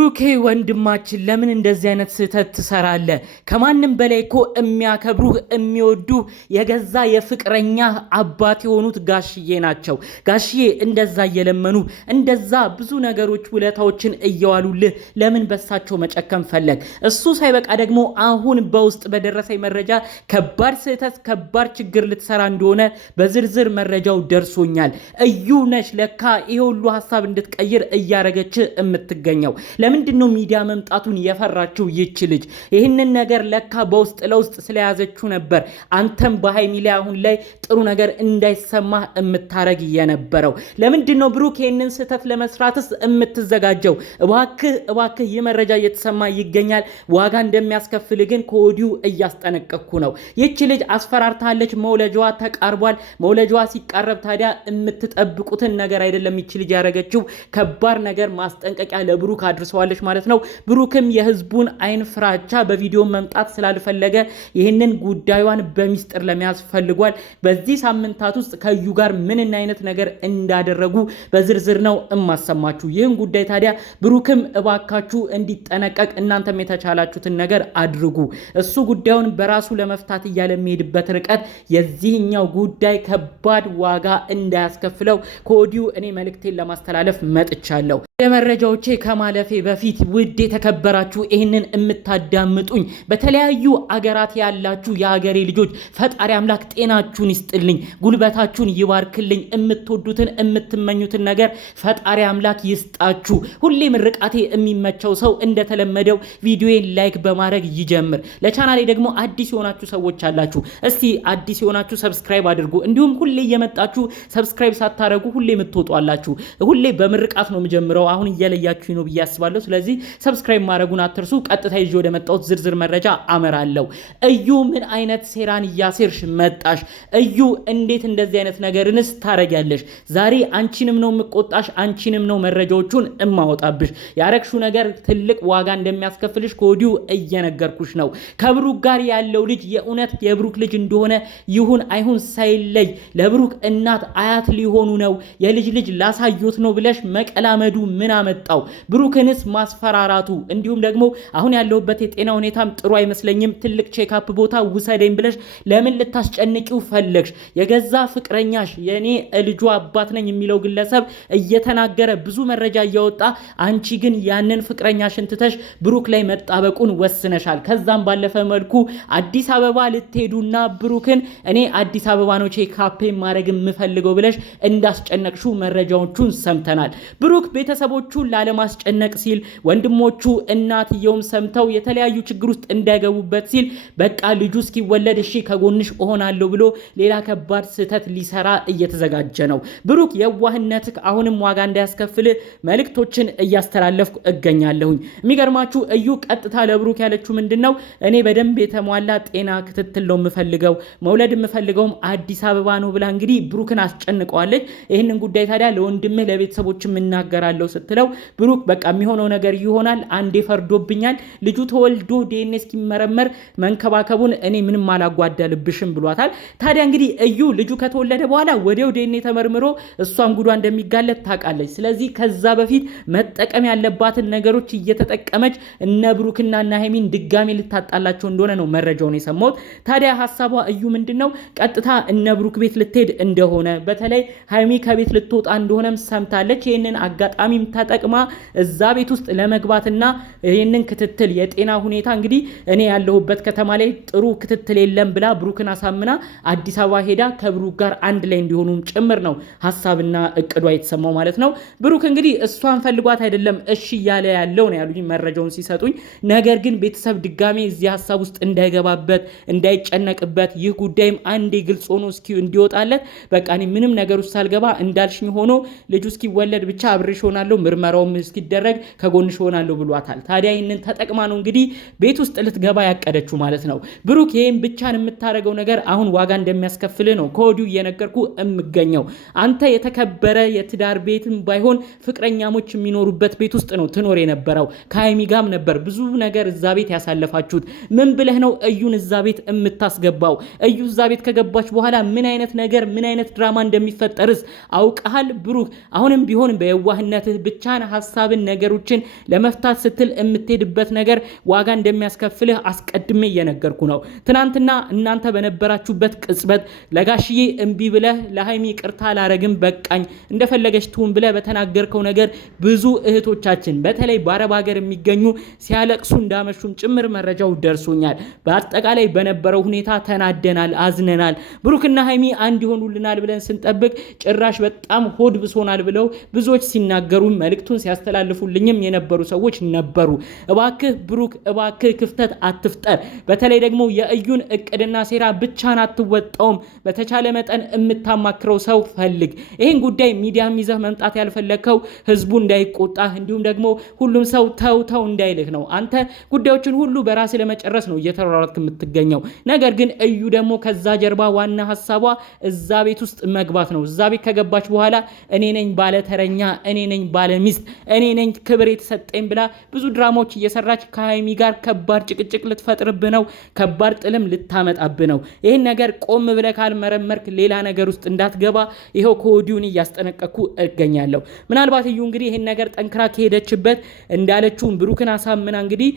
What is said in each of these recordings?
ብሩኬ ወንድማችን ለምን እንደዚህ አይነት ስህተት ትሰራለህ? ከማንም በላይ እኮ የሚያከብሩህ የሚወዱህ የገዛ የፍቅረኛ አባት የሆኑት ጋሽዬ ናቸው። ጋሽዬ እንደዛ እየለመኑ እንደዛ ብዙ ነገሮች ውለታዎችን እየዋሉልህ ለምን በሳቸው መጨከም ፈለግ? እሱ ሳይበቃ ደግሞ አሁን በውስጥ በደረሰኝ መረጃ ከባድ ስህተት ከባድ ችግር ልትሰራ እንደሆነ በዝርዝር መረጃው ደርሶኛል። እዩ ነሽ ለካ ይሄ ሁሉ ሀሳብ እንድትቀይር እያረገች የምትገኘው። ለምንድነው ሚዲያ መምጣቱን የፈራችው ይች ልጅ? ይህንን ነገር ለካ በውስጥ ለውስጥ ስለያዘችው ነበር አንተም በሃይሚ ላይ አሁን ላይ ጥሩ ነገር እንዳይሰማህ የምታረግ የነበረው። ለምንድነው ብሩክ ይህንን ስህተት ለመስራትስ የምትዘጋጀው? እባክህ ይህ መረጃ እየተሰማ ይገኛል። ዋጋ እንደሚያስከፍል ግን ከወዲሁ እያስጠነቀቅኩ ነው። ይች ልጅ አስፈራርታለች። መውለጃዋ ተቃርቧል። መውለጃዋ ሲቃረብ ታዲያ የምትጠብቁትን ነገር አይደለም ይች ልጅ ያረገችው። ከባድ ነገር ማስጠንቀቂያ ለብሩክ አድርሰዋለች ማለት ነው። ብሩክም የህዝቡን አይን ፍራቻ በቪዲዮ መምጣት ስላልፈለገ ይህንን ጉዳዩን በሚስጥር ለመያዝ ፈልጓል። በዚህ ሳምንታት ውስጥ ከዩ ጋር ምን አይነት ነገር እንዳደረጉ በዝርዝር ነው እማሰማችሁ። ይህን ጉዳይ ታዲያ ብሩክም እባካችሁ እንዲጠነቀቅ እናንተም የተቻላችሁትን ነገር አድርጉ። እሱ ጉዳዩን በራሱ ለመፍታት እያለ የሚሄድበት ርቀት የዚህኛው ጉዳይ ከባድ ዋጋ እንዳያስከፍለው ከወዲሁ እኔ መልእክቴን ለማስተላለፍ መጥቻለሁ። የመረጃዎቼ ከማለፌ በፊት ውድ የተከበራችሁ ይህንን የምታዳምጡኝ በተለያዩ አገራት ያላችሁ የሀገሬ ልጆች ፈጣሪ አምላክ ጤናችሁን ይስጥልኝ፣ ጉልበታችሁን ይባርክልኝ፣ የምትወዱትን የምትመኙትን ነገር ፈጣሪ አምላክ ይስጣችሁ። ሁሌ ምርቃቴ የሚመቸው ሰው እንደተለመደው ቪዲዮን ላይክ በማድረግ ይጀምር። ለቻናሌ ደግሞ አዲስ የሆናችሁ ሰዎች አላችሁ፣ እስቲ አዲስ የሆናችሁ ሰብስክራይብ አድርጉ። እንዲሁም ሁሌ እየመጣችሁ ሰብስክራይብ ሳታረጉ ሁሌ የምትወጡ አላችሁ። ሁሌ በምርቃት ነው የምጀምረው። አሁን እየለያችሁ ነው ብዬ አስባለሁ። ስለዚህ ሰብስክራይብ ማድረጉን አትርሱ። ቀጥታ ይዤ ወደ መጣሁት ዝርዝር መረጃ አመራለሁ። እዩ ምን አይነት ሴራን እያሴርሽ መጣሽ? እዩ እንዴት እንደዚህ አይነት ነገርንስ ታረጊያለሽ? ዛሬ አንቺንም ነው የምቆጣሽ፣ አንቺንም ነው መረጃዎቹን እማወጣብሽ። ያረግሹ ነገር ትልቅ ዋጋ እንደሚያስከፍልሽ ከወዲሁ እየነገርኩሽ ነው። ከብሩክ ጋር ያለው ልጅ የእውነት የብሩክ ልጅ እንደሆነ ይሁን አይሁን ሳይለይ ለብሩክ እናት አያት ሊሆኑ ነው የልጅ ልጅ ላሳዩት ነው ብለሽ መቀላመዱ ምን አመጣው? ብሩክንስ ማስፈራራቱ እንዲሁም ደግሞ አሁን ያለውበት የጤና ሁኔታም ጥሩ አይመስለኝም፣ ትልቅ ቼክአፕ ቦታ ውሰደኝ ብለሽ ለምን ልታስጨንቂው ፈለግሽ? የገዛ ፍቅረኛሽ የኔ ልጁ አባት ነኝ የሚለው ግለሰብ እየተናገረ ብዙ መረጃ እያወጣ አንቺ ግን ያንን ፍቅረኛሽን ትተሽ ብሩክ ላይ መጣበቁን ወስነሻል። ከዛም ባለፈ መልኩ አዲስ አበባ ልትሄዱና ብሩክን እኔ አዲስ አበባ ነው ቼክአፕ ማድረግ የምፈልገው ብለሽ እንዳስጨነቅሹ መረጃዎቹን ሰምተናል። ብሩክ ቤተሰቦቹን ላለማስጨነቅ ሲል ወንድሞቹ እናትየውም ሰምተው የተለያዩ ችግር ውስጥ እንዳይገቡበት ሲል በቃ ልጁ እስኪወለድ እሺ ከጎንሽ እሆናለሁ ብሎ ሌላ ከባድ ስህተት ሊሰራ እየተዘጋጀ ነው። ብሩክ የዋህነትህ አሁንም ዋጋ እንዳያስከፍል መልእክቶችን እያስተላለፍኩ እገኛለሁኝ። የሚገርማችሁ እዩ ቀጥታ ለብሩክ ያለችው ምንድነው? እኔ በደንብ የተሟላ ጤና ክትትል ነው የምፈልገው፣ መውለድ የምፈልገውም አዲስ አበባ ነው ብላ እንግዲህ ብሩክን አስጨንቀዋለች። ይህንን ጉዳይ ታዲያ ለወንድምህ ለቤተሰቦች እናገራለሁ ስትለው ብሩክ በቃ የሚሆነው ነገር ይሆናል፣ አንዴ ፈርዶብኛል፣ ልጁ ተወልዶ ዲኤንኤ እስኪመረመር መንከባከቡን እኔ ምንም አላጓዳልብሽም ብሏታል። ታዲያ እንግዲህ እዩ ልጁ ከተወለደ በኋላ ወዲያው ዲኤንኤ ተመርምሮ እሷም ጉዷ እንደሚጋለጥ ታውቃለች። ስለዚህ ከዛ በፊት መጠቀም ያለባትን ነገሮች እየተጠቀመች እነ ብሩክና እነ ሃይሚን ድጋሜ ልታጣላቸው እንደሆነ ነው መረጃውን የሰማሁት። ታዲያ ሀሳቧ እዩ ምንድነው? ቀጥታ እነ ብሩክ ቤት ልትሄድ እንደሆነ በተለይ ሃይሚ ከቤት ልትወጣ እንደሆነም ሰምታለች። ይህንን አጋጣሚም ተጠቅማ እዛ ቤት ውስጥ ለመግባትና ይህንን ክትትል የጤና ሁኔታ እንግዲህ እኔ ያለሁበት ከተማ ላይ ጥሩ ክትትል የለም ብላ ብሩክን አሳምና አዲስ አበባ ሄዳ ከብሩክ ጋር አንድ ላይ እንዲሆኑ ጭምር ነው ሀሳብና እቅዷ የተሰማው ማለት ነው። ብሩክ እንግዲህ እሷን ፈልጓት አይደለም እሺ እያለ ያለው ነው ያሉኝ መረጃውን ሲሰጡኝ። ነገር ግን ቤተሰብ ድጋሜ እዚህ ሀሳብ ውስጥ እንዳይገባበት እንዳይጨነቅበት ይህ ጉዳይም አንዴ ግልጽ ሆኖ እንዲወጣለት በቃ እኔ ምንም ነገር ውስጥ ሳልገባ እንዳልሽኝ ሆኖ ልጁ እስኪወለድ ብቻ አብሬሽ ሆናለሁ፣ ምርመራውም እስኪደረግ ከጎንሽ ሆናለሁ ብሏታል። ታዲያ ይህንን ተጠቅማ ነው እንግዲህ ቤት ውስጥ ልትገባ ያቀደችው ማለት ነው። ብሩክ ይህም ብቻን የምታደርገው ነገር አሁን ዋጋ እንደሚያስከፍል ነው ከወዲሁ እየነገርኩ የምገኘው። አንተ የተከበረ የትዳር ቤትም ባይሆን ፍቅረኛሞች የሚኖሩበት ቤት ውስጥ ነው ትኖር የነበረው። ከሃይሚ ጋም ነበር ብዙ ነገር እዛ ቤት ያሳለፋችሁት። ምን ብለህ ነው እዩን እዛ ቤት የምታስገባው? እዩ እዛ ቤት ከገባች በኋላ ምን አይነት ነገር ምን አይነት ድራማ እንደሚፈጠርስ አውቀሃል ብሩክ? አሁንም ቢሆን በየዋህነትህ ብቻን ሐሳብን ነገሮችን ነገሮችን ለመፍታት ስትል የምትሄድበት ነገር ዋጋ እንደሚያስከፍልህ አስቀድሜ እየነገርኩ ነው። ትናንትና እናንተ በነበራችሁበት ቅጽበት ለጋሽዬ እምቢ ብለህ ለሃይሚ ይቅርታ አላረግም በቃኝ እንደፈለገች ትሁን ብለህ በተናገርከው ነገር ብዙ እህቶቻችን በተለይ በአረብ ሀገር የሚገኙ ሲያለቅሱ እንዳመሹም ጭምር መረጃው ደርሶኛል። በአጠቃላይ በነበረው ሁኔታ ተናደናል፣ አዝነናል። ብሩክና ሃይሚ አንድ ይሆኑልናል ብለን ስንጠብቅ ጭራሽ በጣም ሆድ ብሶናል ብለው ብዙዎች ሲናገሩ መልእክቱን ሲያስተላልፉልኝም የነበሩ ሰዎች ነበሩ። እባክህ ብሩክ እባክህ ክፍተት አትፍጠር። በተለይ ደግሞ የእዩን እቅድና ሴራ ብቻን አትወጣውም። በተቻለ መጠን የምታማክረው ሰው ፈልግ። ይህን ጉዳይ ሚዲያም ይዘህ መምጣት ያልፈለከው ህዝቡ እንዳይቆጣ እንዲሁም ደግሞ ሁሉም ሰው ተው እንዳይልህ ነው። አንተ ጉዳዮችን ሁሉ በራስ ለመጨረስ ነው እየተሯሯጥክ የምትገኘው። ነገር ግን እዩ ደግሞ ከዛ ጀርባ ዋና ሐሳቧ እዛ ቤት ውስጥ መግባት ነው። እዛ ቤት ከገባች በኋላ እኔ ነኝ ባለ ተረኛ፣ እኔ ነኝ ባለ ሚስት፣ እኔ ነኝ ክብር የተሰጠኝ ብላ ብዙ ድራማዎች እየሰራች ከሃይሚ ጋር ከባድ ጭቅጭቅ ልትፈጥርብህ ነው። ከባድ ጥልም ልታመጣብህ ነው። ይህን ነገር ቆም ብለህ ካልመረመርክ ሌላ ነገር ውስጥ እንዳትገባ ይኸው ከወዲሁን እያስጠነቀቅኩ እገኛለሁ። ምናልባት እዩ እንግዲህ ይህን ነገር ጠንክራ ከሄደችበት እንዳለችውን ብሩክን አሳምና እንግዲህ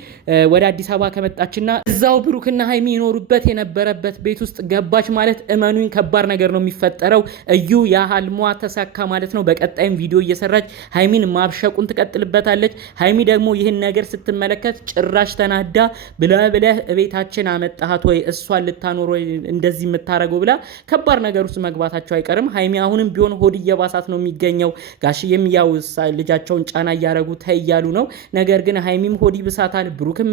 ወደ አዲስ አበባ ከመጣችና እዛው ብሩክና ሃይሚ ይኖሩበት የነበረበት ቤት ውስጥ ገባች ማለት እመኑኝ ከባድ ነገር ነው የሚፈጠረው። እዩ ያህልሟ ተሳካ ማለት ነው። በቀጣይም ቪዲዮ እየሰራች ሃይሚን ማብሸቁን ትቀጥልበታለች። ሃይሚ ደግሞ ይህን ነገር ስትመለከት ጭራሽ ተናዳ ብለህ ቤታችን አመጣሃት ወይ እሷን ልታኖር ወይ እንደዚህ የምታረገው ብላ ከባድ ነገር ውስጥ መግባታቸው አይቀርም። ሃይሚ አሁንም ቢሆን ሆድ እየባሳት ነው የሚገኘው። ጋሽዬም ያው ልጃቸውን ጫና እያረጉ ተያሉ ነው። ነገር ግን ሃይሚም ሆድ ይብሳታል። ብሩክም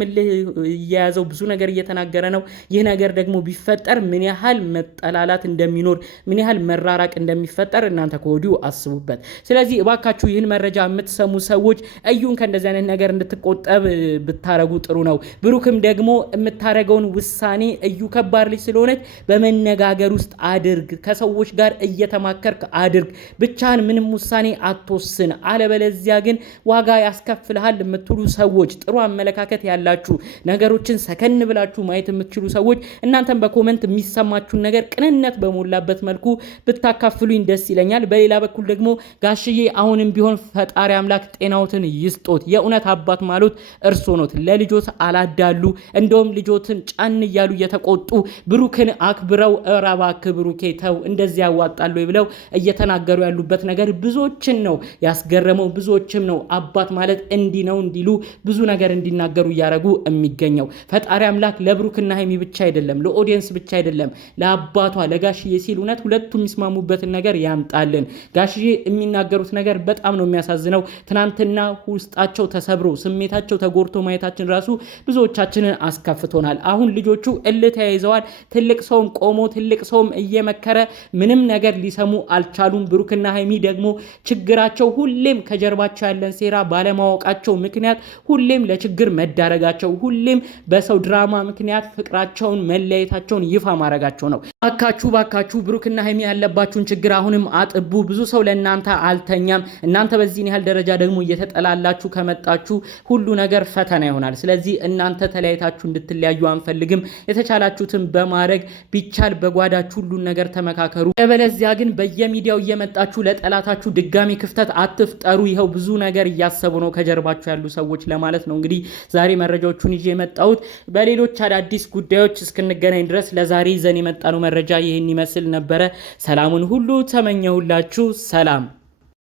እየያዘው ብዙ ነገር እየተናገረ ነው። ይህ ነገር ደግሞ ቢፈጠር ምን ያህል መጠላላት እንደሚኖር ምን ያህል መራራቅ እንደሚፈጠር እናንተ ከወዲሁ አስቡበት። ስለዚህ እባካችሁ ይህን መረጃ የምትሰሙ ሰዎች እዩን ከእንደዚህ አይነት ነገር እንድትቆጠብ ብታረጉ ጥሩ ነው። ብሩክም ደግሞ የምታረገውን ውሳኔ እዩ ከባድ ልጅ ስለሆነች በመነጋገር ውስጥ አድርግ። ከሰዎች ጋር እየተማከርክ አድርግ። ብቻህን ምንም ውሳኔ አትወስን። አለበለዚያ ግን ዋጋ ያስከፍልሃል የምትሉ ሰዎች፣ ጥሩ አመለካከት ያላችሁ ነገሮችን ሰከን ብላችሁ ማየት የምትችሉ ሰዎች እናንተም በኮመንት የሚሰማችሁን ነገር ቅንነት በሞላበት መልኩ ብታካፍሉኝ ደስ ይለኛል። በሌላ በኩል ደግሞ ጋሽዬ አሁንም ቢሆን ፈጣሪ አምላክ ጤናዎትን ይስጦት። የእውነት አባት ማለት እርሶ ኖት። ለልጆት አላዳሉ። እንደውም ልጆትን ጫን እያሉ እየተቆጡ ብሩክን አክብረው እባክህ ብሩኬ ተው እንደዚህ ያዋጣሉ ብለው እየተናገሩ ያሉበት ነገር ብዙዎችን ነው ያስገረመው። ብዙዎችም ነው አባት ማለት እንዲህ ነው እንዲሉ ብዙ ነገር እንዲናገሩ እያረጉ የሚገኘው። ፈጣሪ አምላክ ለብሩክና ሃይሚ ብቻ አይደለም ለኦዲየንስ ብቻ አይደለም ለአባቷ ለጋሽዬ ሲል እውነት ሁለቱም የሚስማሙበትን ነገር ያምጣልን። ጋሽዬ የሚናገሩት ነገር በጣም ነው የሚያሳዝነው። ትናንትና ውስጣቸው ተሰብሮ ስሜታቸው ተጎድቶ ማየታችን ራሱ ብዙዎቻችንን አስከፍቶናል። አሁን ልጆቹ እልህ ተያይዘዋል። ትልቅ ሰውም ቆሞ ትልቅ ሰውም እየመከረ ምንም ነገር ሊሰሙ አልቻሉም። ብሩክና ሃይሚ ደግሞ ችግራቸው ሁሌም ከጀርባቸው ያለን ሴራ ባለማወቃቸው ምክንያት ሁሌም ለችግር መዳረጋቸው፣ ሁሌም በሰው ድራማ ምክንያት ፍቅራቸውን መለየታቸውን ይፋ ማድረጋቸው ነው። ባካችሁ ብሩክና ሃይሚ ያለባችሁን ችግር አሁንም አጥቡ። ብዙ ሰው ለእናንተ አልተኛም። እናንተ በዚህን ያህል ደረጃ ደግሞ እየተጠላላችሁ ከመጣችሁ ሁሉ ነገር ፈተና ይሆናል። ስለዚህ እናንተ ተለያይታችሁ እንድትለያዩ አንፈልግም። የተቻላችሁትን በማድረግ ቢቻል በጓዳችሁ ሁሉን ነገር ተመካከሩ። በለዚያ ግን በየሚዲያው እየመጣችሁ ለጠላታችሁ ድጋሚ ክፍተት አትፍጠሩ። ይኸው ብዙ ነገር እያሰቡ ነው ከጀርባችሁ ያሉ ሰዎች ለማለት ነው። እንግዲህ ዛሬ መረጃዎቹን ይዤ የመጣሁት። በሌሎች አዳዲስ ጉዳዮች እስክንገናኝ ድረስ ለዛሬ ይዘን የመጣነው መረጃ ይህን ይመስል ነበረ። ሰላሙን ሁሉ ተመኘሁላችሁ። ሰላም